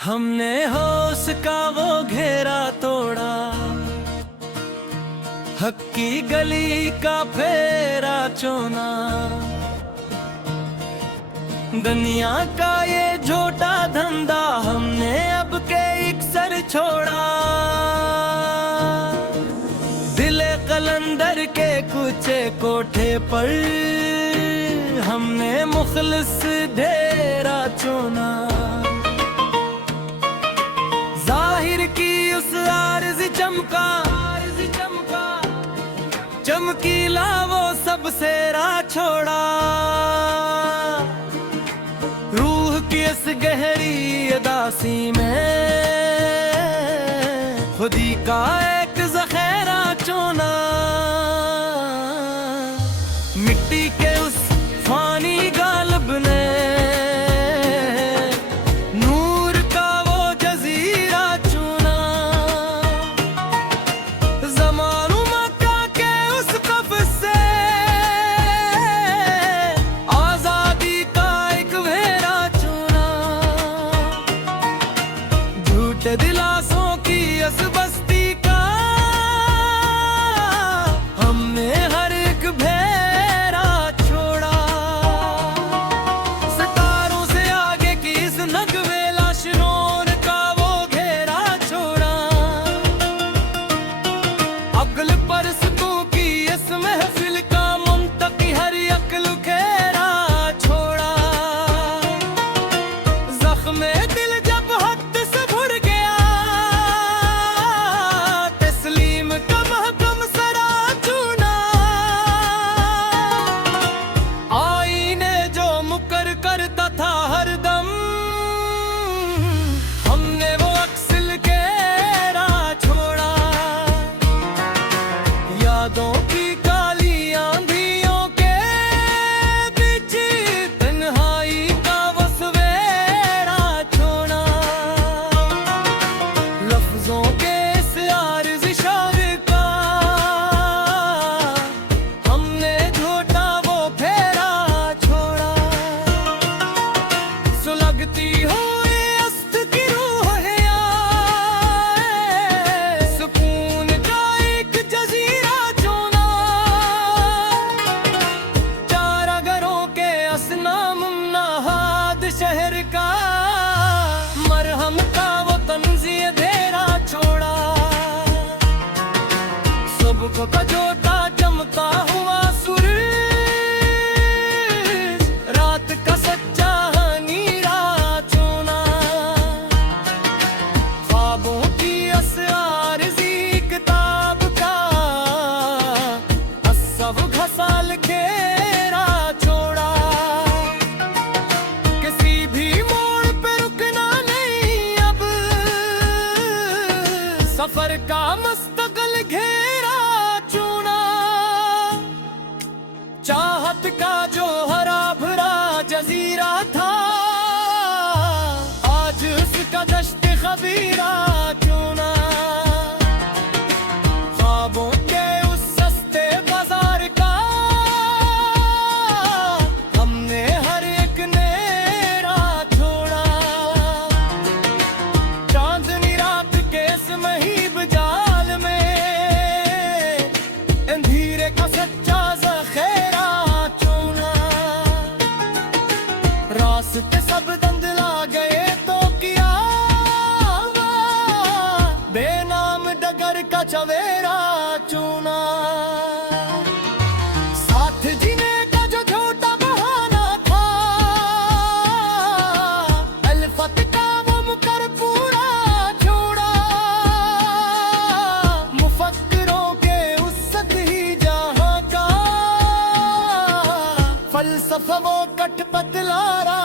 हमने होश का वो घेरा तोड़ा, हक की गली का फेरा चोना। दुनिया का ये झूठा धंधा हमने अब के एक सर छोड़ा। दिले कलंदर के कुचे कोठे पर हमने मुखलिस डेरा चुना। जाहिर की उस आरज़ी चमका चमकीला वो सबसे राह छोड़ा। रूह की इस गहरी उदासी में खुदी का एक ज़ख़ीरा चुना। मिट्टी के उस फानी गालिब ने नूर का वो जजीरा चुना। ज़मानु मक्का के उस कफ़स से आज़ादी का एक वेरा चुना। झूठे दिलासों की इस बस्ती का हमने हर एक भेरा छोड़ा। सितारों से आगे की इस नगवेला शिरोर का वो घेरा छोड़ा। अक्ल परस्तों की इस महफिल का मुंतकी हर अक्ल घेरा छोड़ा। जख्मे दिल जब हद से भर गया, तस्लीम का महकम सरा चुना। आईने जो मुकर करता था हर दम, हमने वो अक्सिल के राह छोड़ा। यादों की काली आंधियों के बीच तन्हाई का वो सवेरा छोड़ा। लफ्जों के इस आरज़ी शौर का हमने झूठा वो फेरा छोड़ा। सुलगती हुई अस्त की रूह है सुकून का एक जजीरा चुना। चार घरों के असनाम नहाद शहर का मरहम का वो तंज़िए धेरा छोड़ा। सुबह का जोता चमका हुआ सूरज, रात का सच्चा नीरा चुना। ख्वाबों की इस आरज़ी किताब का असफ घसाल घेरा छोड़ा। किसी भी मोड़ पे रुकना नहीं अब, सफर का मुस्तकिल घेरा चुना। चाहत का जो हरा भरा जजीरा था, आज उसका दश्त खबीरा चुना। ख्वाबों के उस सस्ते बाजार का हमने हर एक नेरा छोड़ा। चांदनी रात के इस महीब जाल में अंधेरे का सच्चा ज़ख़ीरा चुना। रास्ते सब धुंधला गए तो किया बेनाम डगर का चवेरा चुना। साथ जीने का जो झूठा बहाना था, अल्फत का वो मुकर पूरा छोड़ा। मुफक्किरों के उस सतही जहां का फलसफा वो कट बदलारा